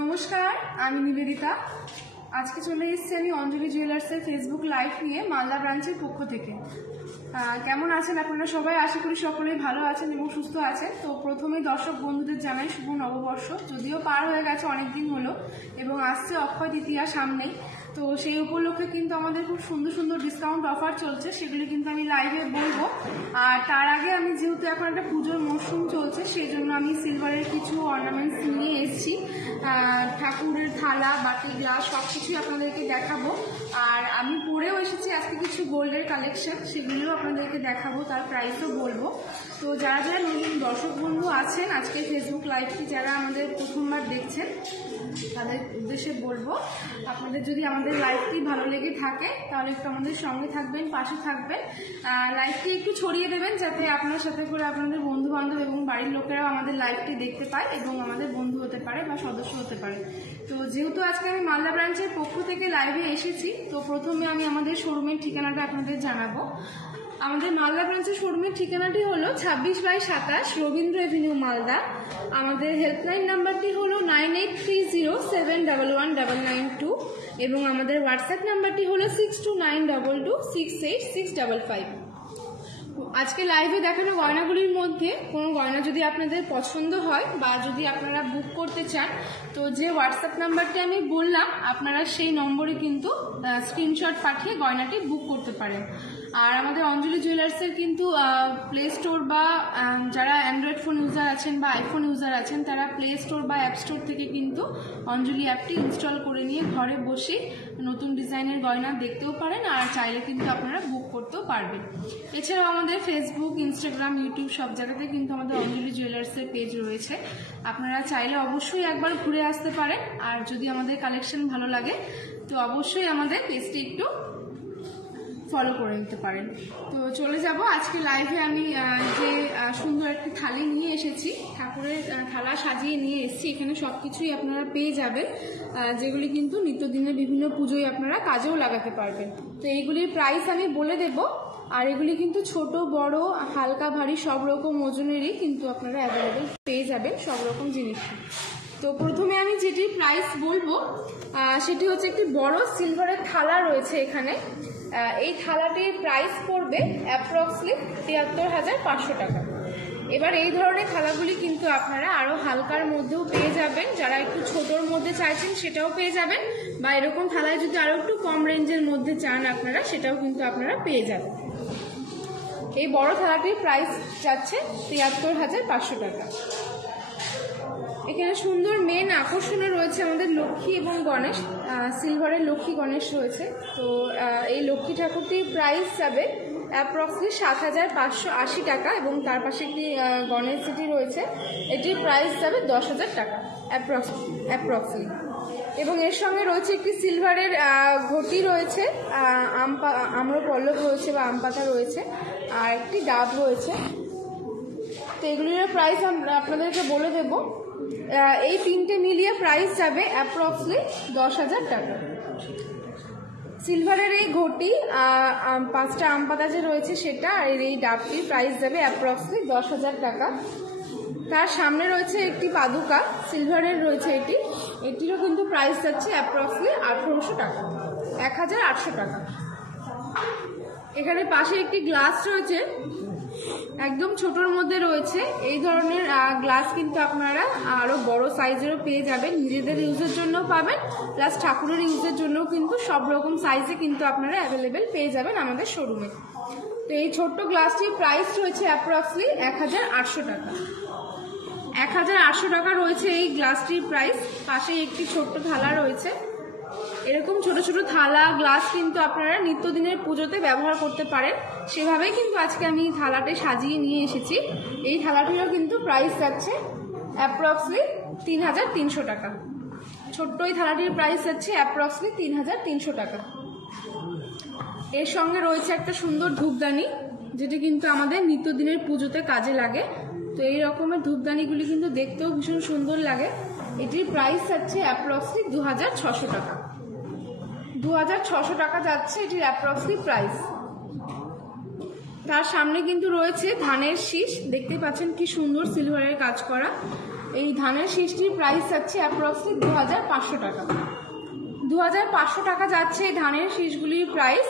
নমস্কার, আমি নিবেদিতা। আজকে চলে এসেছি আমি অঞ্জলি জুয়েলার্সের ফেসবুক লাইভ নিয়ে মালদা ব্রাঞ্চের পক্ষ থেকে। কেমন আছেন আপনারা সবাই? আশা করি সকলেই ভালো আছেন এবং সুস্থ আছেন। তো প্রথমেই দর্শক বন্ধুদের জানাই শুভ নববর্ষ। যদিও পার হয়ে গেছে অনেকদিন হলো এবং আসছে অক্ষয় তৃতীয়া সামনেই, তো সেই উপলক্ষে কিন্তু আমাদের খুব সুন্দর সুন্দর ডিসকাউন্ট অফার চলছে, সেগুলি কিন্তু আমি লাইভে বলবো। আর তার আগে আমি যেহেতু এখন একটা পুজোর মরশুম চলছে, সেই জন্য আমি সিলভারের কিছু অর্নামেন্টস নিয়ে এসেছি। ঠাকুরের থালা, বাটি, গ্লাস সব কিছুই আপনাদেরকে দেখাবো। আর আমি পরেও এসেছি আজকে কিছু গোল্ডের কালেকশন, সেগুলিও আপনাদেরকে দেখাবো, তার প্রাইসও বলবো। তো যারা যারা নতুন দর্শক বন্ধু আছেন, আজকে ফেসবুক লাইভটি যারা আমাদের প্রথমবার দেখছেন তাদের উদ্দেশ্যে বলবো, আপনাদের যদি আমাদের লাইভটি ভালো লেগে থাকে তাহলে একটু আমাদের সঙ্গে থাকবেন, পাশে থাকবেন। লাইভটি একটু ছড়িয়ে দেবেন যাতে আপনার সাথে করে আপনাদের বন্ধু বান্ধব এবং বাড়ির লোকেরাও আমাদের লাইভটি দেখতে পায় এবং আমাদের বন্ধু হতে পারে বা সদস্য হতে পারে। তো যেহেতু আজকে আমি মালদা ব্রাঞ্চের পক্ষ থেকে লাইভে এসেছি, তো প্রথমে আমি আমাদের শোরুমের ঠিকানাটা আপনাদের জানাবো। আমাদের মালদা ব্রাঞ্চের শোরুমের ঠিকানাটি হলো 26/27 রবীন্দ্র এভিনিউ, মালদা। আমাদের হেল্পলাইন নাম্বারটি হলো 9830711192 এবং আমাদের হোয়াটসঅ্যাপ নাম্বারটি হলো 6292268655। আজকে লাইভে দেখানো গয়নাগুলির মধ্যে কোনো গয়না যদি আপনাদের পছন্দ হয় বা যদি আপনারা বুক করতে চান, তো যে হোয়াটসঅ্যাপ নাম্বারটি আমি বললাম আপনারা সেই নম্বরে কিন্তু স্ক্রিনশট পাঠিয়ে গয়নাটি বুক করতে পারেন। আর আমাদের অঞ্জলি জুয়েলার্সের কিন্তু প্লে স্টোর বা যারা অ্যান্ড্রয়েড ফোন ইউজার আছেন বা আইফোন ইউজার আছেন তারা প্লে স্টোর বা অ্যাপ স্টোর থেকে কিন্তু অঞ্জলি অ্যাপটি ইনস্টল করে নিয়ে ঘরে বসে নতুন ডিজাইনের গয়না দেখতেও পারেন আর চাইলে কিন্তু আপনারা বুক করতেও পারবেন। এছাড়াও আমাদের ফেসবুক, ইনস্টাগ্রাম, ইউটিউব সব জায়গাতে কিন্তু আমাদের অঞ্জলি জুয়েলার্সের পেজ রয়েছে। আপনারা চাইলে অবশ্যই একবার ঘুরে আসতে পারেন। আর যদি আমাদের কালেকশন ভালো লাগে তো অবশ্যই আমাদের পেজটি একটু ফলো করে নিতে পারেন। তো চলে যাব আজকে লাইভে। আমি যে সুন্দর একটি থালি নিয়ে এসেছি, ঠাকুরের থালা সাজিয়ে নিয়ে এসেছি। এখানে সব কিছুই আপনারা পেয়ে যাবেন, যেগুলি কিন্তু নিত্যদিনের বিভিন্ন পুজোয় আপনারা কাজেও লাগাতে পারবেন। তো এইগুলির প্রাইস আমি বলে দেব। আর এগুলি কিন্তু ছোট বড় হালকা ভারী সব রকম ওজনেরই কিন্তু আপনারা অ্যাভেলেবেল পেয়ে যাবেন সব রকম জিনিস। তো প্রথমে আমি যেটি প্রাইস বলবো সেটি হচ্ছে একটি বড় সিলভারের থালা রয়েছে এখানে। এই থালাটির প্রাইস পড়বে অ্যাপ্রক্সলি ৭৩,৫০০ টাকা। এবার এই ধরনের থালাগুলি কিন্তু আপনারা আরও হালকার মধ্যেও পেয়ে যাবেন, যারা একটু ছোটোর মধ্যে চাইছেন সেটাও পেয়ে যাবেন, বা এরকম থালায় যদি আরও একটু কম রেঞ্জের মধ্যে চান আপনারা সেটাও কিন্তু আপনারা পেয়ে যাবেন। এই বড় থালাটির প্রাইস যাচ্ছে ৭৩,৫০০ টাকা। এখানে সুন্দর মেন আকর্ষণে রয়েছে আমাদের লক্ষ্মী এবং গণেশ, সিলভারের লক্ষ্মী গণেশ রয়েছে। তো এই লক্ষ্মী ঠাকুরটির প্রাইস যাবে অ্যাপ্রক্সলি ৭,৫৮০ টাকা এবং তার পাশে একটি গণেশ যেটি রয়েছে এটির প্রাইস যাবে ১০,০০০ টাকা অ্যাপ্রক্সলি। এবং এর সঙ্গে রয়েছে একটি সিলভারের ঘটি রয়েছে, আম্রপল্লব রয়েছে বা আম পাতা রয়েছে, আর একটি ডাব রয়েছে। তো এগুলির প্রাইস আপনাদেরকে বলে দেব। এই তিনটে মিলিয়ে প্রাইস যাবে অ্যাপ্রক্সলি ১০,০০০ টাকা। সিলভারের এই ঘটি, 5টা আম পাতা যে রয়েছে সেটা, আর এই ডাবটির প্রাইস যাবে অ্যাপ্রক্সলি ১০,০০০ টাকা। তার সামনে রয়েছে একটি পাদুকা, সিলভারের রয়েছে এটিরও কিন্তু প্রাইস যাচ্ছে অ্যাপ্রক্সলি ১৮০০ টাকা, ১,৮০০ টাকা। এখানে পাশে একটি গ্লাস রয়েছে, একদম ছোটোর মধ্যে রয়েছে। এই ধরনের গ্লাস কিন্তু আপনারা আরও বড় সাইজেরও পেয়ে যাবেন, নিজেদের ইউজের জন্যও পাবেন, প্লাস ঠাকুরের ইউজের জন্যও কিন্তু সব রকম সাইজে কিন্তু আপনারা অ্যাভেলেবেল পেয়ে যাবেন আমাদের শোরুমে। তো এই ছোট্ট গ্লাসটির প্রাইস রয়েছে অ্যাপ্রক্সলি ১,৮০০ টাকা। ১,৮০০ টাকা রয়েছে এই গ্লাসটির প্রাইস। পাশে একটি ছোট্ট থালা রয়েছে। এরকম ছোট ছোট থালা, গ্লাস কিন্তু আপনারা নিত্যদিনের পুজোতে ব্যবহার করতে পারেন, সেভাবেই কিন্তু আজকে আমি থালাটি সাজিয়ে নিয়ে এসেছি। এই থালাটিরও কিন্তু প্রাইস যাচ্ছে অ্যাপ্রক্সলি ৩,৩০০ টাকা। ছোট্ট এই থালাটির প্রাইস যাচ্ছে অ্যাপ্রক্সলি ৩,৩০০ টাকা। এর সঙ্গে রয়েছে একটা সুন্দর ধূপদানি, যেটি কিন্তু আমাদের নিত্যদিনের পুজোতে কাজে লাগে। তো এই রকমের ধূপদানিগুলি কিন্তু দেখতেও ভীষণ সুন্দর লাগে। এটির প্রাইস যাচ্ছে অ্যাপ্রক্সলি ২,৬০০ টাকা। ২,৬০০ টাকা যাচ্ছে এটির অ্যাপ্রক্সলি প্রাইস। তার সামনে কিন্তু রয়েছে ধানের শীষ, দেখতে পাচ্ছেন কি সুন্দর সিলভারের কাজ করা। এই ধানের শীষটির প্রাইস যাচ্ছে অ্যাপ্রক্সলি 2500 টাকা। 2500 টাকা যাচ্ছে এই ধানের শীষগুলির প্রাইস।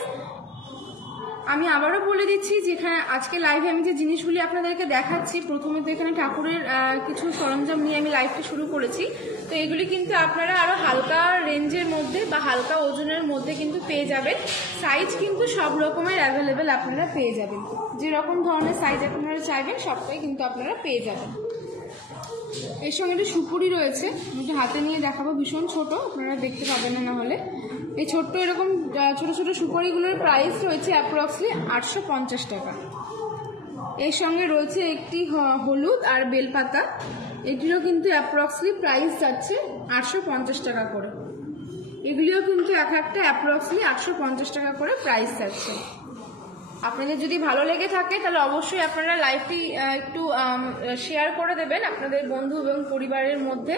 আমি আবারও বলে দিচ্ছি, যেখানে আজকে লাইভে আমি যে জিনিসগুলি আপনাদেরকে দেখাচ্ছি, প্রথমে তো এখানে ঠাকুরের কিছু সরঞ্জাম নিয়ে আমি লাইভটা শুরু করেছি। তো এগুলি কিন্তু আপনারা আরও হালকা রেঞ্জের মধ্যে বা হালকা ওজনের মধ্যে কিন্তু পেয়ে যাবেন। সাইজ কিন্তু সব রকমের অ্যাভেলেবেল আপনারা পেয়ে যাবেন, যেরকম ধরনের সাইজ আপনারা চাইবেন সবটাই কিন্তু আপনারা পেয়ে যাবেন। এর সঙ্গে একটু সুপুরি রয়েছে, একটু হাতে নিয়ে দেখাবো, ভীষণ ছোট, আপনারা দেখতে পাবেন না হলে। এই ছোট্ট এরকম ছোট ছোট সুপারিগুলোর প্রাইস রয়েছে অ্যাপ্রক্সলি 850 টাকা। এর সঙ্গে রয়েছে একটি হলুদ আর বেলপাতা, এটিরও কিন্তু অ্যাপ্রক্সলি প্রাইস যাচ্ছে 850 টাকা করে। এগুলিও কিন্তু এক একটা অ্যাপ্রক্সলি 850 টাকা করে প্রাইস যাচ্ছে। আপনাদের যদি ভালো লেগে থাকে তাহলে অবশ্যই আপনারা লাইভটি একটু শেয়ার করে দেবেন আপনাদের বন্ধু এবং পরিবারের মধ্যে।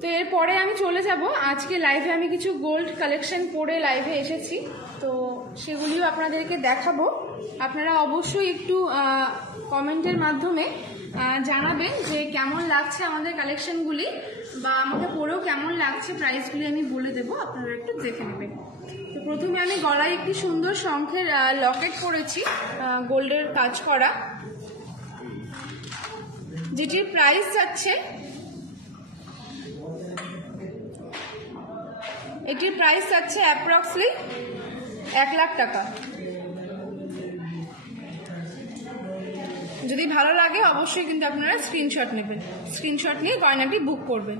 তো এরপরে আমি চলে যাব, আজকে লাইভে আমি কিছু গোল্ড কালেকশন পরে লাইভে এসেছি, তো সেগুলিও আপনাদেরকে দেখাবো। আপনারা অবশ্যই একটু কমেন্টের মাধ্যমে জানাবেন যে কেমন লাগছে আমাদের কালেকশনগুলি, বা আমাকে পরেও কেমন লাগছে, প্রাইসগুলি আমি বলে দেবো, আপনারা একটু দেখে নেবেন। তো প্রথমে আমি গলায় একটি সুন্দর শঙ্খের লকেট পরেছি, গোল্ডের কাজ করা, যেটির প্রাইস যাচ্ছে, এটির প্রাইস যাচ্ছে অ্যাপ্রক্সলি 1 লাখ টাকা। যদি ভালো লাগে অবশ্যই কিন্তু আপনারা স্ক্রিনশট নেবেন, স্ক্রিনশট নিয়ে গয়নাটি বুক করবেন।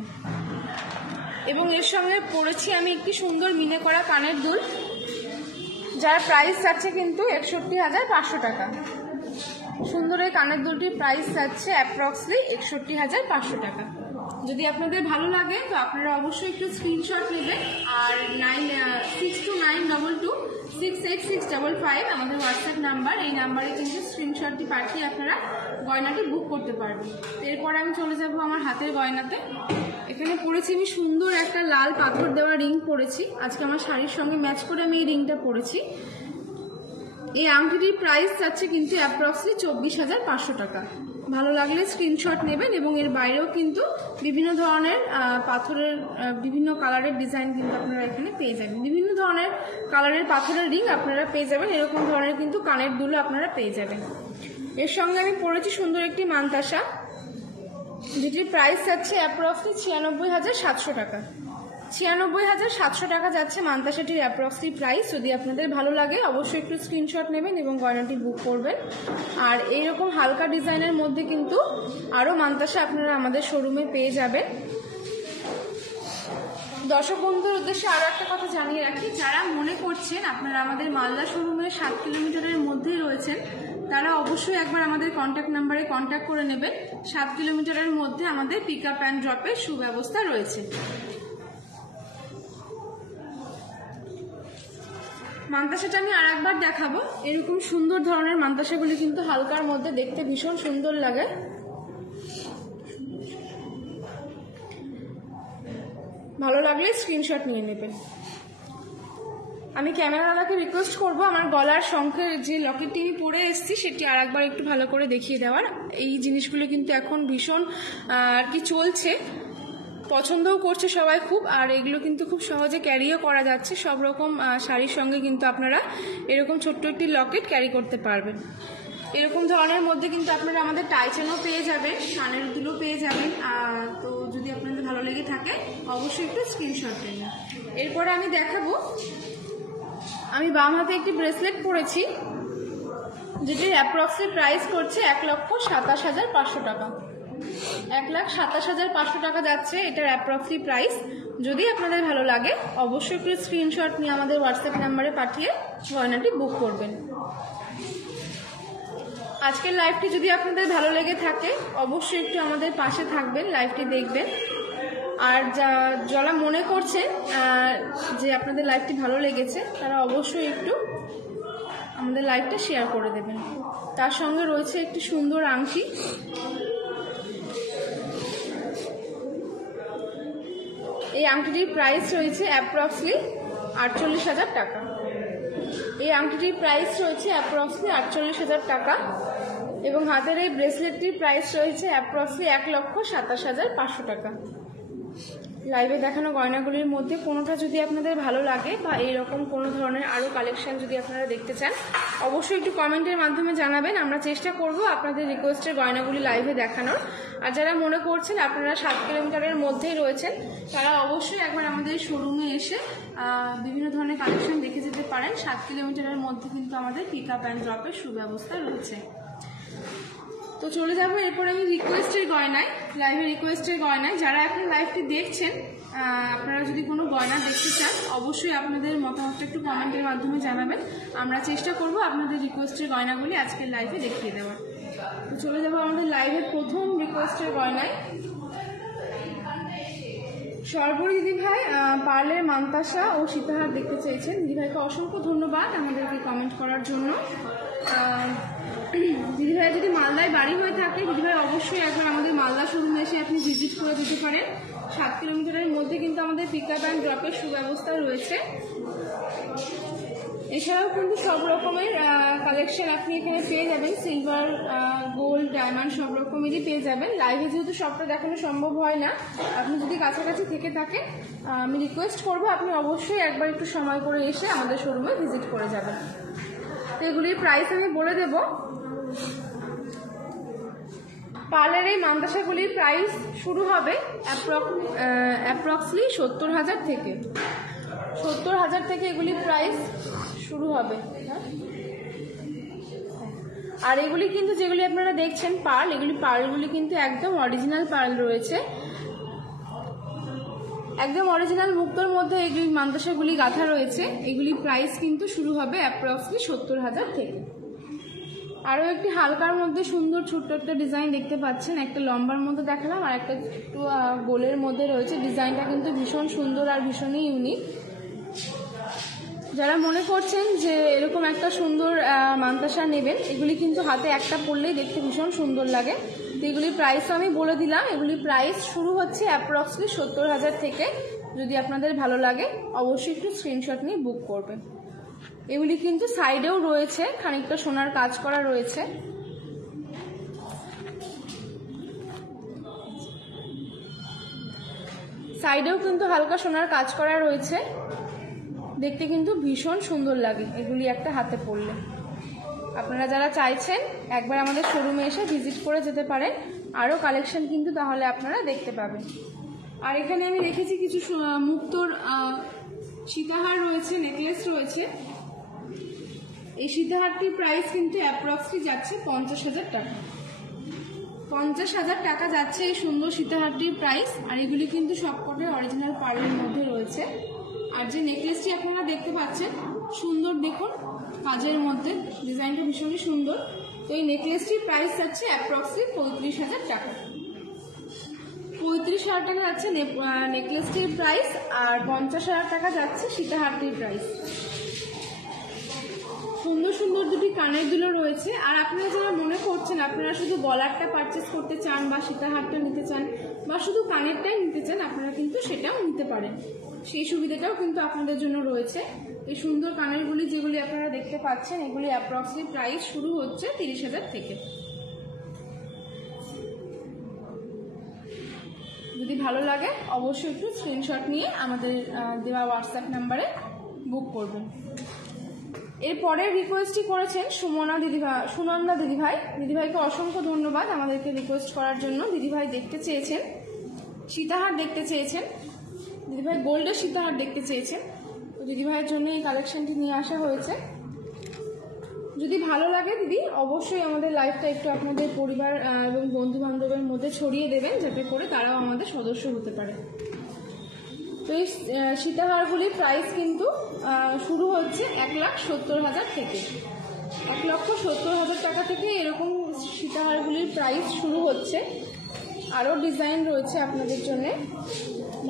এবং এর সঙ্গে পরেছি আমি একটি সুন্দর মিনে করা কানের দুল, যার প্রাইস যাচ্ছে কিন্তু 61,500 টাকা। সুন্দর এই কানের দুলটির প্রাইস যাচ্ছে অ্যাপ্রক্সলি 61,500 টাকা। যদি আপনাদের ভালো লাগে তো আপনারা অবশ্যই একটু স্ক্রিনশট নেবেন, আর 6292268655 আমাদের হোয়াটসঅ্যাপ নাম্বার, এই নাম্বারে কিন্তু স্ক্রিনশটটি পাঠিয়ে আপনারা গয়নাটি বুক করতে পারবেন। এরপর আমি চলে যাব আমার হাতের গয়নাতে। এখানে পরেছি আমি সুন্দর একটা লাল পাথর দেওয়া রিং পরেছি, আজকে আমার শাড়ির সঙ্গে ম্যাচ করে আমি এই রিংটা পরেছি। এই আংটিটির প্রাইস যাচ্ছে কিন্তু অ্যাপ্রক্সলি 24,500 টাকা। ভালো লাগলে স্ক্রিনশট নেবেন, এবং এর বাইরেও কিন্তু বিভিন্ন ধরনের পাথরের বিভিন্ন কালারের ডিজাইন কিন্তু আপনারা এখানে পেয়ে যাবেন, বিভিন্ন ধরনের কালারের পাথরের রিং আপনারা পেয়ে যাবেন, এরকম ধরনের কিন্তু কানের দুলও আপনারা পেয়ে যাবেন। এর সঙ্গে আমি পরেছি সুন্দর একটি মানতাসা, যেটির প্রাইস যাচ্ছে অ্যাপ্রক্সলি 96,700 টাকা। 96,700 টাকা যাচ্ছে মানতাসাটির অ্যাপ্রক্সলি প্রাইস। যদি আপনাদের ভালো লাগে অবশ্যই একটু স্ক্রিনশট নেবেন এবং গয়নাটি বুক করবেন। আর এইরকম হালকা ডিজাইনের মধ্যে কিন্তু আরও মানতাসা আপনারা আমাদের শোরুমে পেয়ে যাবেন। দর্শক বন্ধুদের উদ্দেশ্যে আরও একটা কথা জানিয়ে রাখি, যারা মনে করছেন আপনারা আমাদের মালদা শোরুমের 7 কিলোমিটারের মধ্যেই রয়েছেন, তারা অবশ্যই একবার আমাদের কন্ট্যাক্ট নাম্বারে কন্ট্যাক্ট করে নেবেন। 7 কিলোমিটারের মধ্যে আমাদের পিক আপ অ্যান্ড ড্রপের সুব্যবস্থা রয়েছে। মানতাসাটা আমি আর একবার দেখাবো। এরকম সুন্দর ধরনের মানতাসাগুলি কিন্তু হালকার মধ্যে দেখতে ভীষণ সুন্দর লাগে। ভালো লাগলে স্ক্রিনশট নিয়ে নেবেন। আমি ক্যামেরাওয়ালাকে রিকোয়েস্ট করব আমার গলার শঙ্খের যে লকেটটি আমি পরে এসেছি সেটি আর একবার একটু ভালো করে দেখিয়ে দেওয়ার। এই জিনিসগুলো কিন্তু এখন ভীষণ আর কি চলছে, পছন্দও করছে সবাই খুব, আর এগুলো কিন্তু খুব সহজে ক্যারিও করা যাচ্ছে। সব রকম শাড়ির সঙ্গে কিন্তু আপনারা এরকম ছোট্ট একটি লকেট ক্যারি করতে পারবেন। এরকম ধরনের মধ্যে কিন্তু আপনারা আমাদের টাইচেনও পেয়ে যাবেন, কানের দুলও পেয়ে যাবেন। তো যদি আপনাদের ভালো লেগে থাকে অবশ্যই একটু স্ক্রিনশট নেবেন। এরপরে আমি দেখাবো, আমি বাম হাতে একটি ব্রেসলেট পরেছি, যেটির অ্যাপ্রক্সিমেট প্রাইস করছে 1,27,500 টাকা। 1,27,500 টাকা যাচ্ছে এটার অ্যাপ্রক্সিমেট প্রাইস। যদি আপনাদের ভালো লাগে অবশ্যই একটু স্ক্রিনশট নিয়ে আমাদের হোয়াটসঅ্যাপ নাম্বারে পাঠিয়ে গয়নাটি বুক করবেন। আজকের লাইভটি যদি আপনাদের ভালো লেগে থাকে অবশ্যই একটু আমাদের পাশে থাকবেন, লাইভটি দেখবেন। আর যারা মনে করছেন যে আপনাদের লাইভটি ভালো লেগেছে তারা অবশ্যই একটু আমাদের লাইভটা শেয়ার করে দেবেন। তার সঙ্গে রয়েছে একটি সুন্দর আংটি, এই আংটিটির প্রাইস রয়েছে অ্যাপ্রক্সলি 48,000 টাকা। এই আংটিটির প্রাইস রয়েছে অ্যাপ্রক্সলি 48,000 টাকা এবং হাতের এই ব্রেসলেটটির প্রাইস রয়েছে অ্যাপ্রক্সলি 1,27,500 টাকা। লাইভে দেখানো গয়নাগুলির মধ্যে কোনোটা যদি আপনাদের ভালো লাগে বা এইরকম কোনো ধরনের আরও কালেকশন যদি আপনারা দেখতে চান, অবশ্যই একটু কমেন্টের মাধ্যমে জানাবেন। আমরা চেষ্টা করব আপনাদের রিকোয়েস্টের গয়নাগুলি লাইভে দেখানোর। আর যারা মনে করছেন আপনারা 7 কিলোমিটারের মধ্যেই রয়েছেন, তারা অবশ্যই একবার আমাদের শোরুমে এসে বিভিন্ন ধরনের কালেকশন দেখে যেতে পারেন। 7 কিলোমিটারের মধ্যে কিন্তু আমাদের পিক আপ অ্যান্ড ড্রপের সুব্যবস্থা রয়েছে। তো চলে যাবো এরপর আমি রিকোয়েস্টের গয়নায়, লাইভে রিকোয়েস্টের গয়নায়। যারা এখন লাইভটি দেখছেন, আপনারা যদি কোনো গয়না দেখতে চান, অবশ্যই আপনাদের মতামতটা একটু কমেন্টের মাধ্যমে জানাবেন। আমরা চেষ্টা করব আপনাদের রিকোয়েস্টের গয়নাগুলি আজকের লাইভে দেখিয়ে দেওয়ার। তো চলে যাবো আমাদের লাইভের প্রথম রিকোয়েস্টের গয়নায়। সর্বরী দিদিভাই পার্লের মান্তাসা ও সীতাহার দেখতে চেয়েছেন। দিদিভাইকে অসংখ্য ধন্যবাদ আমাদেরকে কমেন্ট করার জন্য। দিদিভাই যদি মালদায় বাড়ি হয়ে থাকে, দিদিভাই অবশ্যই একবার আমাদের মালদা শোরুমে এসে আপনি ভিজিট করে যেতে পারেন। 7 কিলোমিটারের মধ্যে কিন্তু আমাদের পিক আপ অ্যান্ড ড্রপের সুব্যবস্থা রয়েছে। এছাড়াও কিন্তু সব রকমের কালেকশন আপনি এখানে পেয়ে যাবেন, সিলভার, গোল্ড, ডায়মন্ড সব রকমেরই পেয়ে যাবেন। লাইভে যেহেতু সবটা দেখানো সম্ভব হয় না, আপনি যদি কাছাকাছি থেকে থাকেন, আমি রিকোয়েস্ট করবো আপনি অবশ্যই একবার একটু সময় করে এসে আমাদের শোরুমে ভিজিট করে যাবেন। তো এগুলির প্রাইস আমি বলে দেব। পার্লের এই মান্তাসাগুলির প্রাইস শুরু হবে অ্যাপ্রক্সলি 70,000 থেকে। 70,000 থেকে এগুলির প্রাইস শুরু হবে। আর এগুলি কিন্তু যেগুলি আপনারা দেখছেন পার্ল, এগুলি পার্লগুলি কিন্তু একদম অরিজিনাল পার্ল রয়েছে, একদম অরিজিনাল মুক্তোর মধ্যে এগুলি মান্তাসাগুলি গাঁথা রয়েছে। এগুলি প্রাইস কিন্তু শুরু হবে অ্যাপ্রক্সলি 70,000 থেকে। আরও একটি হালকার মধ্যে সুন্দর ছোট্ট একটা ডিজাইন দেখতে পাচ্ছেন, একটা লম্বার মধ্যে দেখালাম আর একটা একটু গোলের মধ্যে রয়েছে। ডিজাইনটা কিন্তু ভীষণ সুন্দর আর ভীষণই ইউনিক। যারা মনে করছেন যে এরকম একটা সুন্দর মান্তাসা নেবেন, এগুলি কিন্তু হাতে একটা পরলেই দেখতে ভীষণ সুন্দর লাগে। তো এগুলির প্রাইসও আমি বলে দিলাম। এগুলির প্রাইস শুরু হচ্ছে অ্যাপ্রক্সলি 70,000 থেকে। যদি আপনাদের ভালো লাগে অবশ্যই একটু স্ক্রিনশট নিয়ে বুক করবেন। এগুলি কিন্তু সাইডেও রয়েছে খানিকটা সোনার কাজ করা রয়েছে। সাইডেও কিন্তু হালকা সোনার কাজ করা রয়েছে, দেখতে কিন্তু ভীষণ সুন্দর লাগে এগুলি একটা হাতে পরলে। আপনারা যারা চাইছেন একবার আমাদের শোরুমে এসে ভিজিট করে যেতে পারেন, আরও কালেকশন কিন্তু তাহলে আপনারা দেখতে পাবেন। আর এখানে আমি রেখেছি কিছু মুক্তোর সীতাহার রয়েছে, নেকলেস রয়েছে। এই সীতাহারটির প্রাইস কিন্তু অ্যাপ্রক্সলি যাচ্ছে 50,000 টাকা। 50,000 টাকা যাচ্ছে এই সুন্দর সীতাহারটির প্রাইস। আর এগুলি কিন্তু সবকটাই অরিজিনাল পার্লের মধ্যে রয়েছে। আর যে নেকলেসটি আপনারা দেখতে পাচ্ছেন সুন্দর, দেখুন কাজের মধ্যে ডিজাইনটা ভীষণই সুন্দর। তো এই নেকলেসটির প্রাইস যাচ্ছে অ্যাপ্রক্সলি 35,000 টাকা। 35,000 টাকা যাচ্ছে নেকলেসটির প্রাইস, আর 50,000 টাকা যাচ্ছে সীতাহারটির প্রাইস। সুন্দর সুন্দর দুটি কানের দুলো রয়েছে। আর আপনারা যারা মনে করছেন আপনারা শুধু গলারটা পারচেস করতে চান বা সীতাহারটা নিতে চান বা শুধু কানেরটাই নিতে চান, আপনারা কিন্তু সেটাও নিতে পারেন। সেই সুবিধাটাও কিন্তু আপনাদের জন্য রয়েছে। এই সুন্দর কানেরগুলি যেগুলি আপনারা দেখতে পাচ্ছেন, এগুলি অ্যাপ্রক্সিমেট প্রাইস শুরু হচ্ছে 30,000 থেকে। যদি ভালো লাগে অবশ্যই একটু স্ক্রিনশট নিয়ে আমাদের দেওয়া হোয়াটসঅ্যাপ নাম্বারে বুক করবেন। এরপরের রিকোয়েস্টটি করেছেন সুনন্দা দিদিভাই। দিদিভাইকে অসংখ্য ধন্যবাদ আমাদেরকে রিকোয়েস্ট করার জন্য। দিদিভাই দেখতে চেয়েছেন সীতাহার, দেখতে চেয়েছেন দিদিভাই গোল্ডের সীতাহার দেখতে চেয়েছেন। তো দিদিভাইয়ের জন্য এই কালেকশনটি নিয়ে আসা হয়েছে। যদি ভালো লাগে দিদি অবশ্যই আমাদের লাইভটা একটু আপনাদের পরিবার এবং বন্ধু বান্ধবের মধ্যে ছড়িয়ে দেবেন, যাতে করে তারাও আমাদের সদস্য হতে পারে। তো এই সীতাহারগুলির প্রাইস কিন্তু শুরু হচ্ছে 1,70,000 থেকে। 1,70,000 টাকা থেকে এরকম সীতাহারগুলির প্রাইস শুরু হচ্ছে। আরও ডিজাইন রয়েছে আপনাদের জন্য,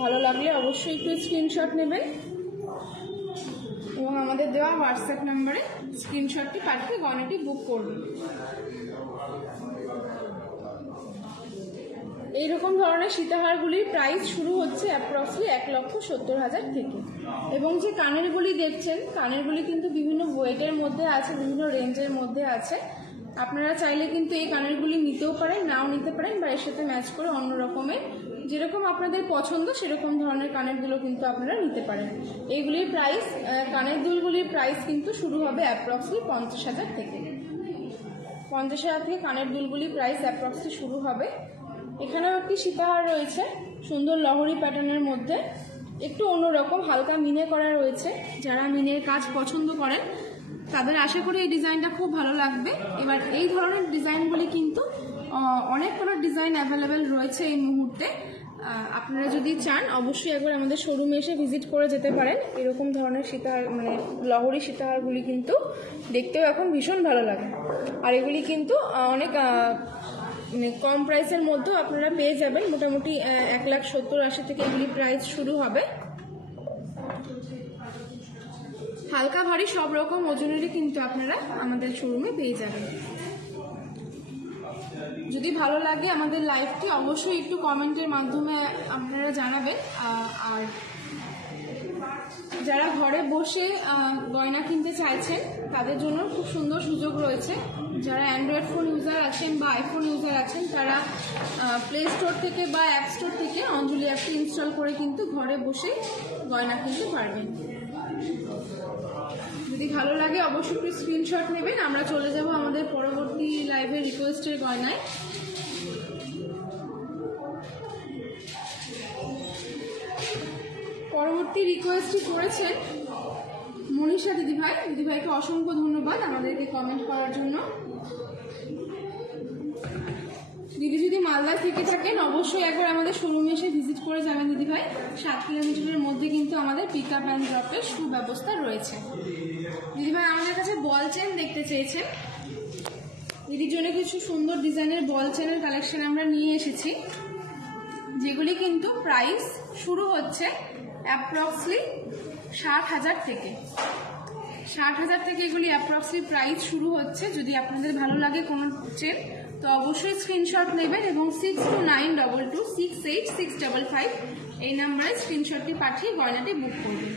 ভালো লাগলে অবশ্যই একটু স্ক্রিনশট নেবেন এবং আমাদের দেওয়া হোয়াটসঅ্যাপ নাম্বারে স্ক্রিনশটটি পাঠিয়ে গয়নাটি বুক করবেন। এইরকম ধরনের সীতাহারগুলির প্রাইস শুরু হচ্ছে অ্যাপ্রক্সলি 1,70,000 থেকে। এবং যে কানেরগুলি দেখছেন, কানেরগুলি কিন্তু বিভিন্ন ওয়েটের মধ্যে আছে, বিভিন্ন রেঞ্জের মধ্যে আছে। আপনারা চাইলে কিন্তু এই কানেরগুলি নিতেও পারেন, নাও নিতে পারেন, বা এর সাথে ম্যাচ করে অন্য রকমের যেরকম আপনাদের পছন্দ সেরকম ধরনের কানেরগুলো কিন্তু আপনারা নিতে পারেন। এইগুলির প্রাইস, কানের দুলগুলির প্রাইস কিন্তু শুরু হবে অ্যাপ্রক্সলি 50,000 থেকে। 50,000 থেকে কানের দুলগুলির প্রাইস অ্যাপ্রক্সলি শুরু হবে। এখানেও একটি সীতাহার রয়েছে সুন্দর লহরি প্যাটার্নের মধ্যে, একটু অন্যরকম হালকা মিনে করা রয়েছে। যারা মিনের কাজ পছন্দ করেন তাদের আশা করি এই ডিজাইনটা খুব ভালো লাগবে। এবার এই ধরনের ডিজাইনগুলি কিন্তু অনেক কোনো ডিজাইন অ্যাভেলেবেল রয়েছে এই মুহূর্তে। আপনারা যদি চান অবশ্যই একবার আমাদের শোরুমে এসে ভিজিট করে যেতে পারেন। এরকম ধরনের সীতাহার মানে লহরি সীতাহারগুলি কিন্তু দেখতেও এখন ভীষণ ভালো লাগে। আর এগুলি কিন্তু অনেক মানে কম প্রাইসের মধ্যেও আপনারা পেয়ে যাবেন। মোটামুটি 1,70,000-80 থেকে এগুলি প্রাইস শুরু হবে। হালকা ভারী সব রকম ওজনেরই কিন্তু আপনারা আমাদের শোরুমে পেয়ে যাবেন। যদি ভালো লাগে আমাদের লাইভটি অবশ্যই একটু কমেন্টের মাধ্যমে আপনারা জানাবেন। আর যারা ঘরে বসে গয়না কিনতে চাইছেন তাদের জন্য খুব সুন্দর সুযোগ রয়েছে। যারা অ্যান্ড্রয়েড ফোন ইউজার আছেন বা আইফোন ইউজার আছেন তারা প্লে স্টোর থেকে বা অ্যাপ স্টোর থেকে অঞ্জলি অ্যাপটি ইনস্টল করে কিন্তু ঘরে বসে গয়না কিনতে পারবেন। যদি ভালো লাগে অবশ্যই একটু স্ক্রিনশট নেবেন। আমরা চলে যাব আমাদের পরবর্তী লাইভের রিকোয়েস্টের গয়নায়। পরবর্তী রিকোয়েস্টটি করেছেন মনীষা দিদিভাই। দিদিভাইকে অসংখ্য ধন্যবাদ আমাদেরকে কমেন্ট করার জন্য। দিদি যদি মালদা থেকে থাকেন অবশ্যই একবার আমাদের শোরুমে এসে ভিজিট করে যাবেন দিদিভাই। 7 কিলোমিটারের মধ্যে কিন্তু আমাদের পিক আপ অ্যান্ড ড্রপের সুব্যবস্থা রয়েছে। দিদিভাই আমাদের কাছে বল চেন দেখতে চেয়েছেন। দিদির জন্য কিছু সুন্দর ডিজাইনের বল চেনের কালেকশন আমরা নিয়ে এসেছি, যেগুলি কিন্তু প্রাইস শুরু হচ্ছে অ্যাপ্রক্সলি 60,000 থেকে। 60,000 থেকে এগুলি অ্যাপ্রক্সলি প্রাইস শুরু হচ্ছে। যদি আপনাদের ভালো লাগে কোনো চেন তো অবশ্যই স্ক্রিনশট নেবেন এবং 6292268655 এই নাম্বারে স্ক্রিনশটটি পাঠিয়ে গয়নাটি বুক করবেন।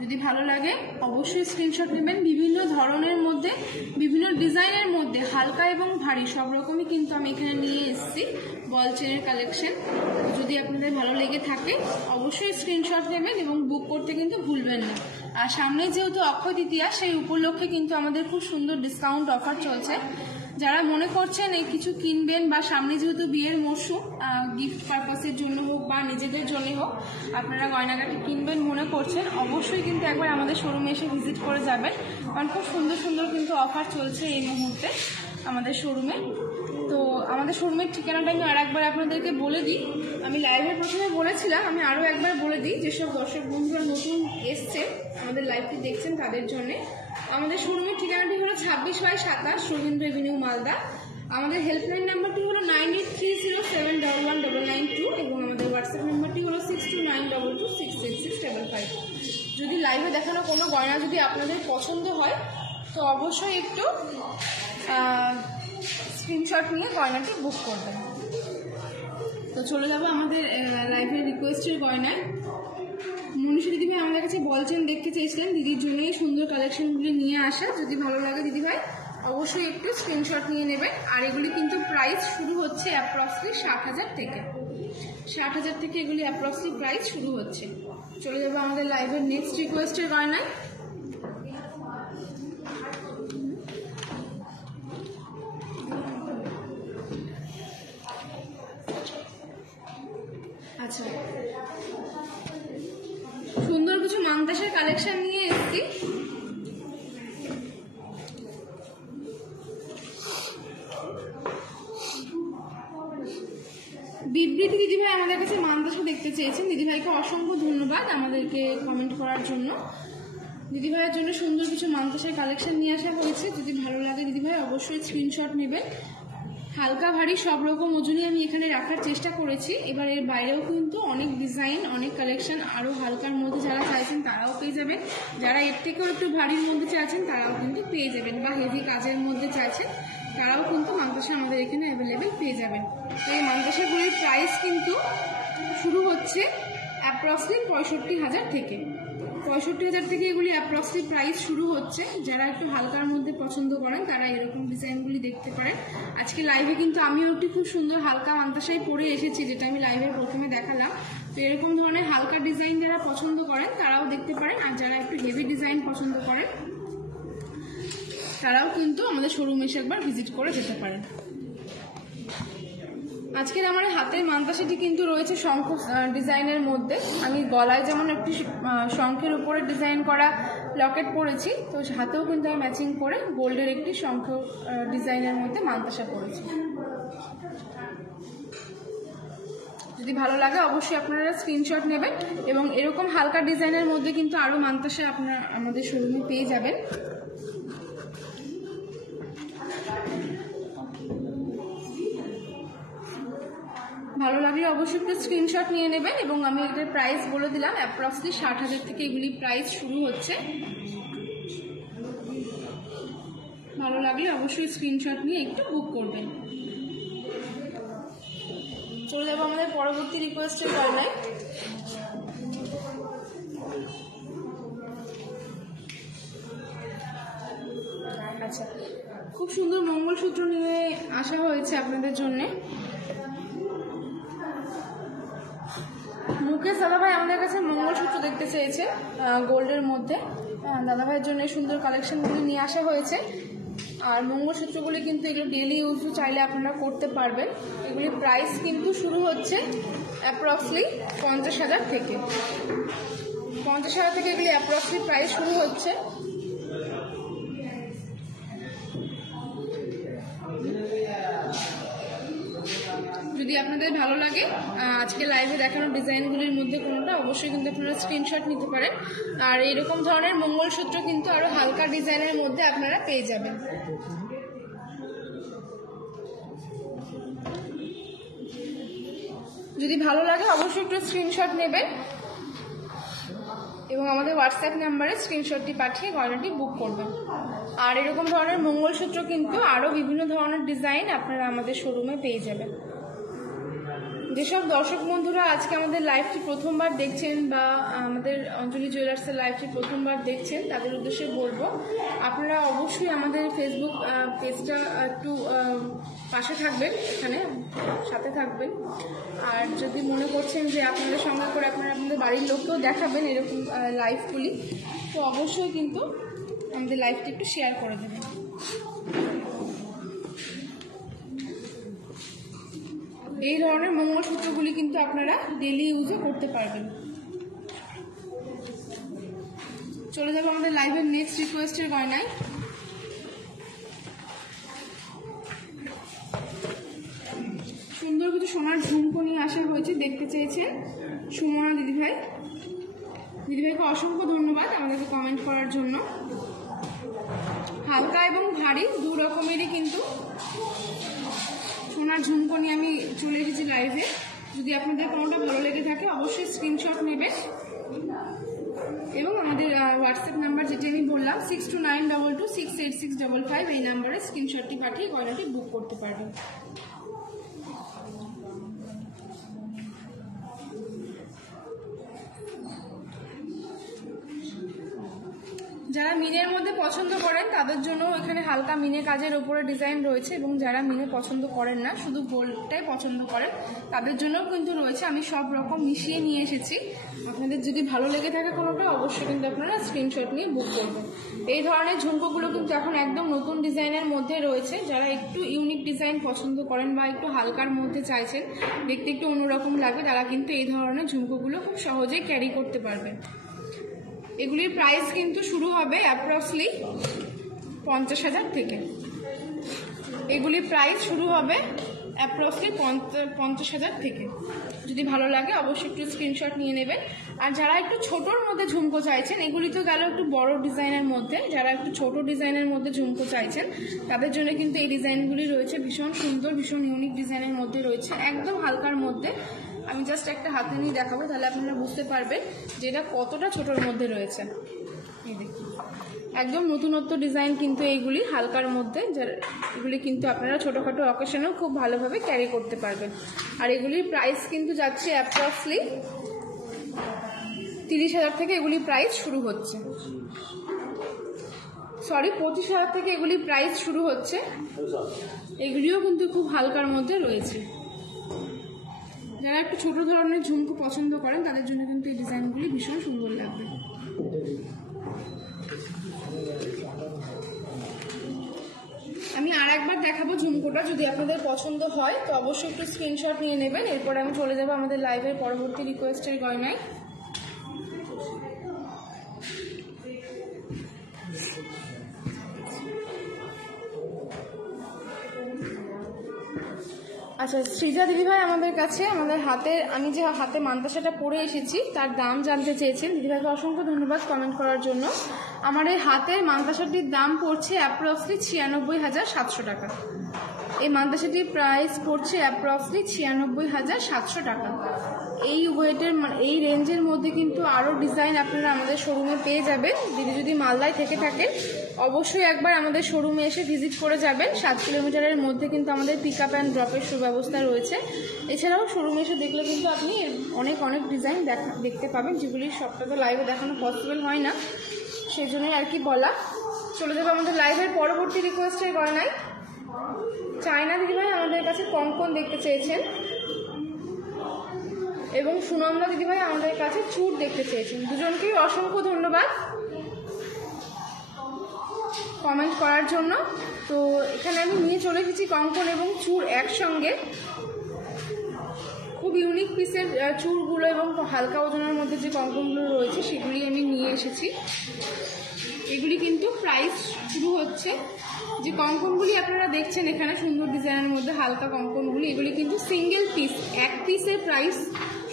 যদি ভালো লাগে অবশ্যই স্ক্রিনশট নেবেন। বিভিন্ন ধরনের মধ্যে, বিভিন্ন ডিজাইনের মধ্যে হালকা এবং ভারী সব রকমই কিন্তু আমি এখানে নিয়ে এসেছি বল চেনের কালেকশন। যদি আপনাদের ভালো লেগে থাকে অবশ্যই স্ক্রিনশট নেবেন এবং বুক করতে কিন্তু ভুলবেন না। আর সামনে যেহেতু অক্ষয় তৃতীয়া, সেই উপলক্ষে কিন্তু আমাদের খুব সুন্দর ডিসকাউন্ট অফার চলছে। যারা মনে করছেন এই কিছু কিনবেন বা সামনে যেহেতু বিয়ের মরশুম, গিফট পারপাসের জন্য হোক বা নিজেদের জন্য হোক আপনারা গয়নাগাটি কিনবেন মনে করছেন অবশ্যই কিন্তু একবার আমাদের শোরুমে এসে ভিজিট করে যাবেন। কারণ খুব সুন্দর সুন্দর কিন্তু অফার চলছে এই মুহূর্তে আমাদের শোরুমে। তো আমাদের শোরুমের ঠিকানাটা আমি আর একবার আপনাদেরকে বলে দিই। আমি লাইভের প্রথমে বলেছিলাম, আমি আরও একবার বলে দিই যেসব দর্শক বন্ধুরা নতুন এসছে আমাদের লাইভটি দেখছেন তাদের জন্য। আমাদের শোরুমের ঠিকানাটি হলো 26/27 রবীন্দ্র এভিনিউ মালদা। আমাদের হেল্পলাইন নাম্বারটি হলো 9830711192 এবং আমাদের হোয়াটসঅ্যাপ নাম্বারটি হলো 6292266655। যদি লাইভে দেখানো কোনো গয়না যদি আপনাদের পছন্দ হয় তো অবশ্যই একটু স্ক্রিনশট নিয়ে গয়নাটি বুক করবেন। তো চলে যাবো আমাদের লাইভের রিকোয়েস্টের গয়নায়। মনীষা দিদিভাই আমাদের কাছে বল চেন দেখতে চেয়েছিলেন, দিদির জন্যই সুন্দর কালেকশনগুলি নিয়ে আসা। যদি ভালো লাগে দিদিভাই অবশ্যই একটু স্ক্রিনশট নিয়ে নেবেন। আর এগুলি কিন্তু প্রাইস শুরু হচ্ছে অ্যাপ্রক্সলি 60,000 থেকে। 60,000 থেকে এগুলি অ্যাপ্রক্সলি প্রাইস শুরু হচ্ছে। চলে যাবো আমাদের লাইভের নেক্সট রিকোয়েস্টের গয়নায়। আচ্ছা, সুন্দর কিছু মাংতাসের কালেকশন নিয়ে এসেছি। বিবৃতি দিদিভাই আমাদের কাছে মাংতাসা দেখতে চেয়েছেন। দিদিভাইকে অসংখ্য ধন্যবাদ আমাদেরকে কমেন্ট করার জন্য। দিদিভাইয়ের জন্য সুন্দর কিছু মাংতাসের কালেকশন নিয়ে আসা হয়েছে। যদি ভালো লাগে দিদিভাই অবশ্যই স্ক্রিনশট নেবেন। হালকা ভারী সব রকম ওজনই আমি এখানে রাখার চেষ্টা করেছি। এবার এর বাইরেও কিন্তু অনেক ডিজাইন, অনেক কালেকশন আরও হালকার মধ্যে যারা চাইছেন তারাও পেয়ে যাবেন। যারা এর থেকেও একটু ভারীর মধ্যে চাইছেন তারাও কিন্তু পেয়ে যাবেন, বা হেভি কাজের মধ্যে চাইছেন তারাও কিন্তু মান্তাসা আমাদের এখানে অ্যাভেলেবেল পেয়ে যাবেন। তো এই মান্তাসাগুলির প্রাইস কিন্তু শুরু হচ্ছে অ্যাপ্রক্সলি 65,000 থেকে। 65,000 থেকে এগুলি অ্যাপ্রক্সলি প্রাইস শুরু হচ্ছে। যারা একটু হালকার মধ্যে পছন্দ করেন তারা এরকম ডিজাইনগুলি দেখতে পারেন। আজকে লাইভে কিন্তু আমিও একটি খুব সুন্দর হালকা মান্তাসাই পরে এসেছি, যেটা আমি লাইভে প্রথমে দেখালাম। তো এরকম ধরনের হালকা ডিজাইন যারা পছন্দ করেন তারাও দেখতে পারেন, আর যারা একটু হেভি ডিজাইন পছন্দ করেন তারাও কিন্তু আমাদের শোরুমে এসে একবার ভিজিট করে যেতে পারেন। আজকের আমার হাতের মান্তাসাটি কিন্তু রয়েছে শঙ্খ ডিজাইনের মধ্যে। আমি গলায় যেমন একটি শঙ্খের উপরে ডিজাইন করা লকেট পরেছি, তো হাতেও কিন্তু আমি ম্যাচিং করে গোল্ডের একটি শঙ্খ ডিজাইনের মধ্যে মান্তাসা পরেছি। যদি ভালো লাগে অবশ্যই আপনারা স্ক্রিনশট নেবেন, এবং এরকম হালকা ডিজাইনের মধ্যে কিন্তু আরও মান্তাসা আপনারা আমাদের শোরুমে পেয়ে যাবেন। ভালো লাগলে অবশ্যই একটু স্ক্রিনশট নিয়ে নেবেন, এবং আমি এটার প্রাইস বলে দিলাম অ্যাপ্রক্সলি 60,000 থেকে এগুলি প্রাইস শুরু হচ্ছে। ভালো লাগলে অবশ্যই স্ক্রিনশট নিয়ে একটু বুক করবেন। চলে যাবো আমাদের পরবর্তী রিকোয়েস্টের গয়নায়। আচ্ছা, খুব সুন্দর মঙ্গলসূত্র নিয়ে আসা হয়েছে আপনাদের জন্য। মুকেশ দাদাভাই আমাদের কাছে মঙ্গলসূত্র দেখতে চেয়েছে গোল্ডের মধ্যে। দাদাভাইয়ের জন্য সুন্দর কালেকশনগুলি নিয়ে আসা হয়েছে। আর মঙ্গলসূত্রগুলি কিন্তু এগুলো ডেলি ইউজ চাইলে আপনারা করতে পারবেন। এগুলির প্রাইস কিন্তু শুরু হচ্ছে অ্যাপ্রক্সলি 50,000 থেকে। 50,000 থেকে এগুলি অ্যাপ্রক্সলি প্রাইস শুরু হচ্ছে। যদি আপনাদের ভালো লাগে আজকে লাইভে দেখানো ডিজাইনগুলির মধ্যে কোনোটা, অবশ্যই কিন্তু আপনারা স্ক্রিনশট নিতে পারেন। আর এরকম ধরনের মঙ্গলসূত্র কিন্তু আরো হালকা ডিজাইনের মধ্যে আপনারা পেয়ে যাবেন। যদি ভালো লাগে অবশ্যই একটু স্ক্রিনশট নেবেন, এবং আমাদের হোয়াটসঅ্যাপ নাম্বারে স্ক্রিনশটটি পাঠিয়ে গয়নাটি বুক করবেন। আর এরকম ধরনের মঙ্গলসূত্র কিন্তু আরও বিভিন্ন ধরনের ডিজাইন আপনারা আমাদের শোরুমে পেয়ে যাবেন। যেসব দর্শক বন্ধুরা আজকে আমাদের লাইভটি প্রথমবার দেখছেন, বা আমাদের অঞ্জলি জুয়েলার্সের লাইভটি প্রথমবার দেখছেন, তাদের উদ্দেশ্যে বলবো আপনারা অবশ্যই আমাদের ফেসবুক পেজটা একটু পাশে থাকবেন, এখানে সাথে থাকবেন। আর যদি মনে করছেন যে আপনাদের সঙ্গে করে আপনারা আপনাদের বাড়ির লোককেও দেখাবেন এরকম লাইভগুলি, তো অবশ্যই কিন্তু আমাদের লাইভটি একটু শেয়ার করে দেবেন। এই ধরনের মঙ্গলসূত্রগুলি কিন্তু আপনারা ডেলি ইউজও করতে পারবেন। চলে যাবো আমাদের লাইভের নেক্সট রিকোয়েস্টের গয়নায়। সুন্দর কিছু সোনার ঝুমকো নিয়ে আসা হয়েছে, দেখতে চেয়েছেন সুমনা দিদিভাই। দিদিভাইকে অসংখ্য ধন্যবাদ আমাদেরকে কমেন্ট করার জন্য। হালকা এবং ভারী দু রকমেরই কিন্তু সোনার ঝুমকো নিয়ে আমি চলে এসেছি লাইভে। যদি আপনাদের কোনোটা ভালো লেগে থাকে অবশ্যই স্ক্রিনশট নেবেন, এবং আমাদের হোয়াটসঅ্যাপ নাম্বার যেটি আমি বললাম 6292268655, এই নাম্বারে স্ক্রিনশটটি পাঠিয়ে গয়নাটি বুক করতে পারবেন। যারা মিনের মধ্যে পছন্দ করেন তাদের জন্য এখানে হালকা মিনে কাজের উপরে ডিজাইন রয়েছে, এবং যারা মিনে পছন্দ করেন না, শুধু গোল্ডটাই পছন্দ করেন, তাদের জন্যও কিন্তু রয়েছে। আমি সব রকম মিশিয়ে নিয়ে এসেছি। আপনাদের যদি ভালো লেগে থাকে কোনোটা অবশ্যই কিন্তু আপনারা স্ক্রিনশট নিয়ে বুক করবেন। এই ধরনের ঝুমকোগুলো কিন্তু এখন একদম নতুন ডিজাইনের মধ্যে রয়েছে। যারা একটু ইউনিক ডিজাইন পছন্দ করেন বা একটু হালকার মধ্যে চাইছেন, দেখতে একটু অন্যরকম লাগে, তারা কিন্তু এই ধরনের ঝুমকোগুলো খুব সহজেই ক্যারি করতে পারবেন। এগুলির প্রাইস কিন্তু শুরু হবে অ্যাপ্রক্সলি 50,000 থেকে। এগুলির প্রাইস শুরু হবে অ্যাপ্রক্সলি 50,000 থেকে। যদি ভালো লাগে অবশ্যই একটু স্ক্রিনশট নিয়ে নেবেন। আর যারা একটু ছোটোর মধ্যে ঝুমকো চাইছেন, এগুলি তো গেল একটু বড় ডিজাইনের মধ্যে, যারা একটু ছোট ডিজাইনের মধ্যে ঝুমকো চাইছেন তাদের জন্য কিন্তু এই ডিজাইনগুলি রয়েছে। ভীষণ সুন্দর, ভীষণ ইউনিক ডিজাইনের মধ্যে রয়েছে, একদম হালকার মধ্যে। আমি জাস্ট একটা হাতে নিয়ে দেখাবো, তাহলে আপনারা বুঝতে পারবেন যে এটা কতটা ছোটোর মধ্যে রয়েছে। এই দেখুন, একদম নতুনত্ব ডিজাইন কিন্তু এইগুলি হালকার মধ্যে, এগুলি কিন্তু আপনারা ছোটোখাটো অকেশনেও খুব ভালোভাবে ক্যারি করতে পারবেন। আর এগুলির প্রাইস কিন্তু যাচ্ছে অ্যাপ্রক্সলি 30,000 থেকে এগুলি প্রাইস শুরু হচ্ছে, 25,000 থেকে এগুলি প্রাইস শুরু হচ্ছে। এগুলিও কিন্তু খুব হালকার মধ্যে রয়েছে। যারা একটু ছোট ধরনের ঝুমকো পছন্দ করেন তাদের জন্য কিন্তু এই ডিজাইনগুলি ভীষণ সুন্দর লাগবে। আমি আর একবার দেখাবো ঝুমকোটা, যদি আপনাদের পছন্দ হয় তো অবশ্যই একটু স্ক্রিনশট নিয়ে নেবেন। এরপর আমি চলে যাবো আমাদের লাইভের পরবর্তী রিকোয়েস্টের গয়নায়। আচ্ছা, সৃজা দিদিভাই আমাদের কাছে আমাদের হাতের, আমি যে হাতে মান্তাসাটা পরে এসেছি তার দাম জানতে চেয়েছেন। দিদিভাইকে অসংখ্য ধন্যবাদ কমেন্ট করার জন্য। আমার এই হাতের মান্তাসাটির দাম পড়ছে অ্যাপ্রক্সলি 96,700 টাকা। এই মান্তাসাটির প্রাইস পড়ছে অ্যাপ্রক্সলি 96,700 টাকা। এই ওয়েটের এই রেঞ্জের মধ্যে কিন্তু আরও ডিজাইন আপনারা আমাদের শোরুমে পেয়ে যাবেন। দিদি যদি মালদায় থেকে থাকেন অবশ্যই একবার আমাদের শোরুমে এসে ভিজিট করে যাবেন। 7 কিলোমিটারের মধ্যে কিন্তু আমাদের পিক আপ অ্যান্ড ড্রপের সুব্যবস্থা রয়েছে। এছাড়াও শোরুমে এসে দেখলে কিন্তু আপনি অনেক ডিজাইন দেখতে পাবেন, যেগুলি সবটা তো লাইভে দেখানো পসিবল হয় না, সেই জন্যই আর কি বলা। চলে যাবো আমাদের লাইভের পরবর্তী রিকোয়েস্টের গয়নায়। চায়না দিদিভাই আমাদের কাছে কঙ্কন দেখতে চেয়েছেন এবং সুনন্দা দিদিভাই আমাদের কাছে চুড় দেখতে চেয়েছেন। দুজনকেই অসংখ্য ধন্যবাদ কমেন্ট করার জন্য। তো এখানে আমি নিয়ে চলে এসেছি কঙ্কন এবং চুড় একসঙ্গে। খুব ইউনিক পিসের চুড়গুলো এবং হালকা ওজনের মধ্যে যে কঙ্কনগুলো রয়েছে সেগুলি আমি নিয়ে এসেছি। এগুলি কিন্তু প্রাইস শুরু হচ্ছে, যে কঙ্কনগুলি আপনারা দেখছেন এখানে সুন্দর ডিজাইনের মধ্যে হালকা কঙ্কনগুলি, এগুলি কিন্তু সিঙ্গেল পিস, এক পিসের প্রাইস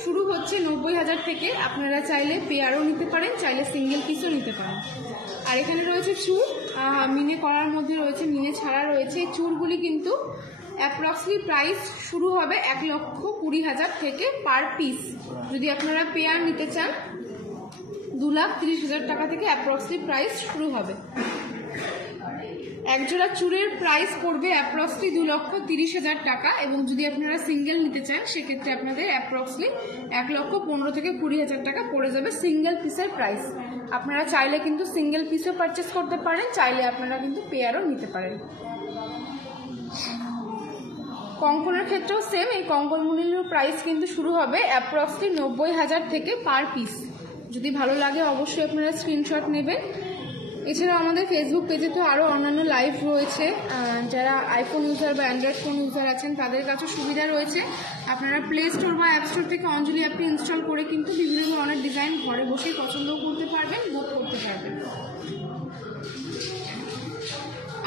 শুরু হচ্ছে 90,000 থেকে। আপনারা চাইলে পেয়ারও নিতে পারেন, চাইলে সিঙ্গেল পিসও নিতে পারেন। আর এখানে রয়েছে চুড়, মিনে করার মধ্যে রয়েছে, মিনে ছাড়া রয়েছে। এই চুড়গুলি কিন্তু অ্যাপ্রক্সলি প্রাইস শুরু হবে 1,20,000 থেকে পার পিস। যদি আপনারা পেয়ার নিতে চান 2,30,000 টাকা থেকে অ্যাপ্রক্সলি প্রাইস শুরু হবে। একজোড়া চুড়ের প্রাইস পড়বে অ্যাপ্রক্সলি 2,30,000 টাকা, এবং যদি আপনারা সিঙ্গেল নিতে চান সেক্ষেত্রে আপনাদের অ্যাপ্রক্সলি 1,15,000 থেকে 20,000 টাকা পড়ে যাবে সিঙ্গেল পিসের প্রাইস। আপনারা চাইলে কিন্তু সিঙ্গেল পিসও পারচেস করতে পারেন, চাইলে আপনারা কিন্তু পেয়ারও নিতে পারেন। কঙ্কনের ক্ষেত্রেও সেম, এই কঙ্কনগুলির প্রাইস কিন্তু শুরু হবে অ্যাপ্রক্সলি 90,000 থেকে পার পিস। যদি ভালো লাগে অবশ্যই আপনারা স্ক্রিনশট নেবেন। এছাড়াও আমাদের ফেসবুক পেজে তো আরও অন্যান্য লাইভ রয়েছে। যারা আইফোন ইউজার বা অ্যান্ড্রয়েড ফোন ইউজার আছেন তাদের কাছে সুবিধা রয়েছে, আপনারা প্লে স্টোর বা অ্যাপ স্টোর থেকে অঞ্জলি অ্যাপটি ইনস্টল করে কিন্তু বিভিন্ন ধরনের ডিজাইন ঘরে বসেই পছন্দও করতে পারবেন, বুক করতে পারবেন।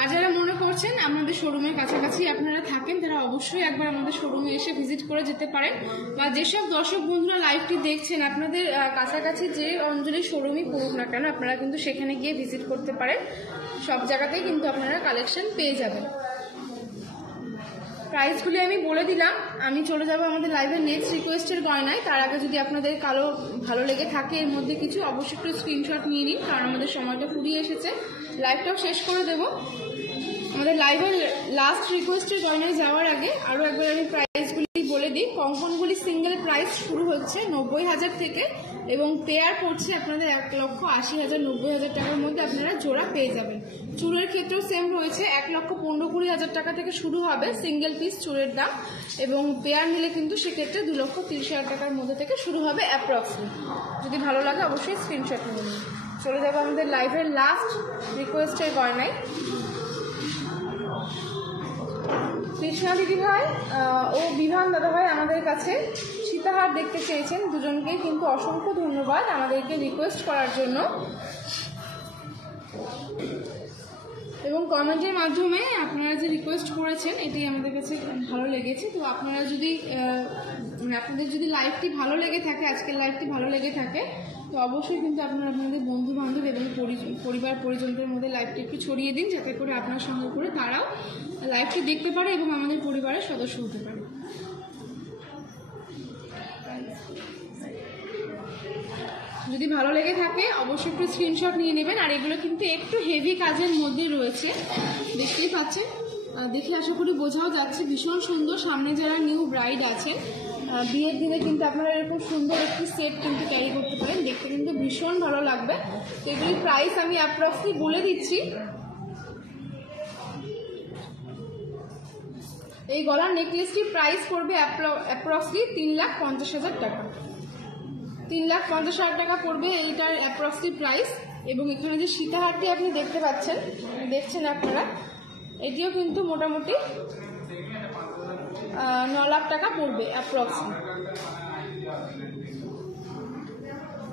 আর যারা মনে করছেন আপনাদের শোরুমের কাছাকাছি আপনারা থাকেন তারা অবশ্যই একবার আমাদের শোরুমে এসে ভিজিট করে যেতে পারেন। বা যেসব দর্শক বন্ধুরা লাইভটি দেখছেন আপনাদের কাছাকাছি যে অঞ্জলির শোরুমই পড়ুক না কেন আপনারা কিন্তু সেখানে গিয়ে ভিজিট করতে পারেন। সব জায়গাতেই কিন্তু আপনারা কালেকশন পেয়ে যাবেন। প্রাইসগুলি আমি বলে দিলাম। আমি চলে যাব আমাদের লাইভের নেক্সট রিকোয়েস্টের গয়নায়। তার আগে যদি আপনাদের কালো ভালো লেগে থাকে এর মধ্যে কিছু, অবশ্যই একটু স্ক্রিনশট নিয়ে নিন, কারণ আমাদের সময়টা ফুরিয়ে এসেছে, লাইভটাও শেষ করে দেব। আমাদের লাইভের লাস্ট রিকোয়েস্টের গয়নায় যাওয়ার আগে আরও একবার আমি প্রাইসগুলি বলে দিই। কঙ্কনগুলি সিঙ্গেল প্রাইস শুরু হচ্ছে 90,000 থেকে এবং পেয়ার পড়ছে আপনাদের 1,80,000 90,000 টাকার মধ্যে আপনারা জোড়া পেয়ে যাবেন। চুড়ের ক্ষেত্রেও সেম রয়েছে, 1,15,20,000 টাকা থেকে শুরু হবে সিঙ্গেল পিস চুড়ের দাম, এবং পেয়ার নিলে কিন্তু সেক্ষেত্রে 2,30,000 টাকার মধ্যে থেকে শুরু হবে অ্যাপ্রক্সলি। যদি ভালো লাগে অবশ্যই স্ক্রিনশট নিয়ে নিন। চলে যাবো আমাদের লাইভের লাস্ট রিকোয়েস্টের গয়নায়। কৃষ্ণা দিদিভাই ও বিভান দাদাভাই আমাদের কাছে সীতাহার দেখতে চেয়েছেন। দুজনকেই কিন্তু অসংখ্য ধন্যবাদ আমাদেরকে রিকোয়েস্ট করার জন্য, এবং কমেন্টের মাধ্যমে আপনারা যে রিকোয়েস্ট করেছেন এটি আমাদের কাছে ভালো লেগেছে। তো আপনারা যদি আপনাদের যদি লাইভটি ভালো লেগে থাকে, আজকের লাইভটি ভালো লেগে থাকে, তো অবশ্যই কিন্তু আপনারা আপনাদের বন্ধু বান্ধব এবং পরিবার পরিজনদের মধ্যে লাইভটি একটু ছড়িয়ে দিন, যাতে করে আপনার সঙ্গে করে তারাও লাইভটি দেখতে পারে এবং আমাদের পরিবারের সদস্য হতে পারে। যদি ভালো লেগে থাকে অবশ্যই একটু স্ক্রিনশট নিয়ে নেবেন। আর এগুলো কিন্তু একটু হেভি কাজের মধ্যে রয়েছে, দেখতেই পাচ্ছেন, দেখে আশা করি বোঝাও যাচ্ছে, ভীষণ সুন্দর। সামনে যারা নিউ ব্রাইড আছেন, বিয়ের দিনে কিন্তু আপনারা এরকম সুন্দর একটি সেট কিন্তু ক্যারি করতে পারেন, দেখতে কিন্তু ভীষণ ভালো লাগবে। তো এগুলির প্রাইস আমি অ্যাপ্রক্সলি বলে দিচ্ছি। এই গলার নেকলেসটির প্রাইস পড়বে অ্যাপ্রক্সলি 3,50,000 টাকা। 3,50,000 টাকা পড়বে এইটার অ্যাপ্রক্সলি প্রাইস। এবং এখানে যে সীতাহারটি আপনি দেখছেন আপনারা, এটিও কিন্তু মোটামুটি 9 লাখ টাকা পড়বে অ্যাপ্রক্সলি।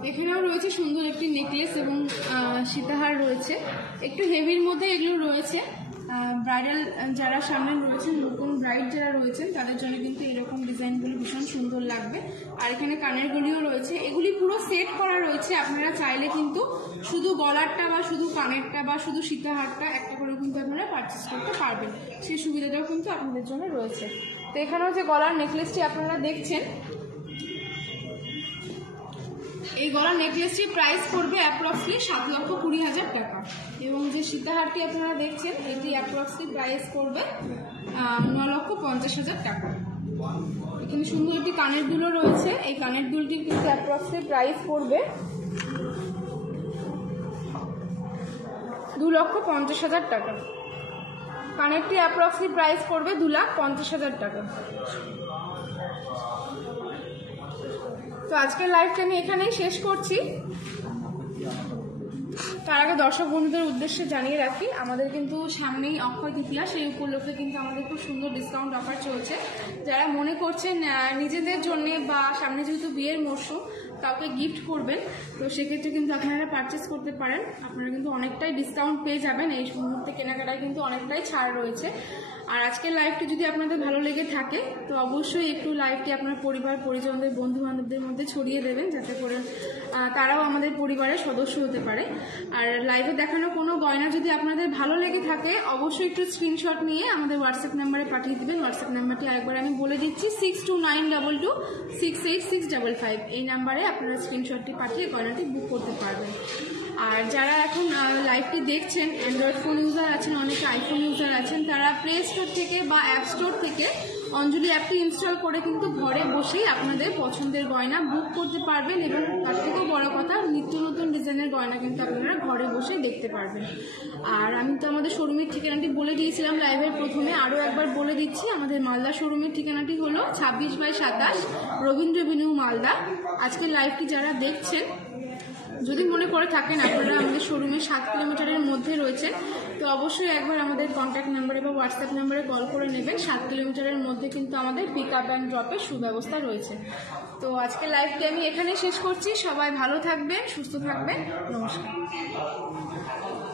এখানেও রয়েছে সুন্দর একটি নেকলেস এবং সীতাহার রয়েছে, একটু হেভির মধ্যে এগুলো রয়েছে। ব্রাইডাল যারা সামনে রয়েছেন, নতুন ব্রাইড যারা রয়েছেন, তাদের জন্য কিন্তু এরকম ডিজাইনগুলো ভীষণ সুন্দর লাগবে। আর এখানে কানের গুলিও রয়েছে, এগুলি পুরো সেট করা রয়েছে। আপনারা চাইলে কিন্তু শুধু গলারটা বা শুধু কানেরটা বা শুধু সীতাহারটা একটা করে কিন্তু আপনারা পারচেস করতে পারবেন, সেই সুবিধাটাও কিন্তু আপনাদের জন্য রয়েছে। তো এখানেও যে গলার নেকলেসটি আপনারা দেখছেন, এই গলার নেকলেসটির প্রাইস পড়বে অ্যাপ্রক্সলি 7,20,000 টাকা। এবং যে সীতাহারটি আপনারা দেখছেন, এটি অ্যাপ্রক্সলি প্রাইস পড়বে 9,50,000 টাকা। এখানে সুন্দর একটি কানের দুলও রয়েছে, এই কানের দুলটির কিন্তু অ্যাপ্রক্সলি প্রাইস পড়বে 2,50,000 টাকা। কানেরটি অ্যাপ্রক্সলি প্রাইস পড়বে 2,50,000 টাকা। তো আজকের লাইভটা আমি এখানেই শেষ করছি। তার আগে দর্শক বন্ধুদের উদ্দেশ্যে জানিয়ে রাখি, আমাদের কিন্তু সামনেই অক্ষয় তৃতীয়া, সেই উপলক্ষে কিন্তু আমাদের খুব সুন্দর ডিসকাউন্ট অফার চলছে। যারা মনে করছেন নিজেদের জন্য বা সামনে যেহেতু বিয়ের মরশুম, কাউকে গিফট করবেন, তো সেক্ষেত্রে কিন্তু আপনারা পারচেস করতে পারেন। আপনারা কিন্তু অনেকটাই ডিসকাউন্ট পেয়ে যাবেন, এই মুহূর্তে কেনাকাটায় কিন্তু অনেকটাই ছাড় রয়েছে। আর আজকের লাইভটি যদি আপনাদের ভালো লেগে থাকে, তো অবশ্যই একটু লাইভটি আপনার পরিবার পরিজনদের বন্ধু বান্ধবদের মধ্যে ছড়িয়ে দেবেন, যাতে করে তারাও আমাদের পরিবারের সদস্য হতে পারে। আর লাইভে দেখানো কোনো গয়না যদি আপনাদের ভালো লেগে থাকে, অবশ্যই একটু স্ক্রিনশট নিয়ে আমাদের হোয়াটসঅ্যাপ নাম্বারে পাঠিয়ে দেবেন। হোয়াটসঅ্যাপ নাম্বারটি আরেকবার আমি বলে দিচ্ছি, 6292268655। এই নাম্বারে আপনারা স্ক্রিনশটটি পাঠিয়ে গয়নাটি বুক করতে পারবেন। আর যারা এখন লাইভটি দেখছেন, অ্যান্ড্রয়েড ফোন ইউজার আছেন, অনেকে আইফোন ইউজার আছেন, তারা প্লে স্টোর থেকে বা অ্যাপ স্টোর থেকে অঞ্জলি অ্যাপটি ইনস্টল করে কিন্তু ঘরে বসেই আপনাদের পছন্দের গয়না বুক করতে পারবেন। এবং তার থেকেও বড় কথা, নিত্য নতুন ডিজাইনের গয়না কিন্তু আপনারা ঘরে বসে দেখতে পারবেন। আর আমি তো আমাদের শোরুমের ঠিকানাটি বলে দিয়েছিলাম লাইভের প্রথমে, আরও একবার বলে দিচ্ছি। আমাদের মালদা শোরুমের ঠিকানাটি হলো 26/27 রবীন্দ্র এভিনিউ, মালদা। আজকের লাইভটি যারা দেখছেন, যদি মনে করে থাকেন আপনারা আমাদের শোরুমের 7 কিলোমিটারের মধ্যে রয়েছে, তো অবশ্যই একবার আমাদের কন্ট্যাক্ট নাম্বারে বা হোয়াটসঅ্যাপ নাম্বারে কল করে নেবেন। 7 কিলোমিটারের মধ্যে কিন্তু আমাদের পিক আপ অ্যান্ড ড্রপের সুব্যবস্থা রয়েছে। তো আজকে লাইভটি আমি এখানে শেষ করছি। সবাই ভালো থাকবেন, সুস্থ থাকবেন, নমস্কার।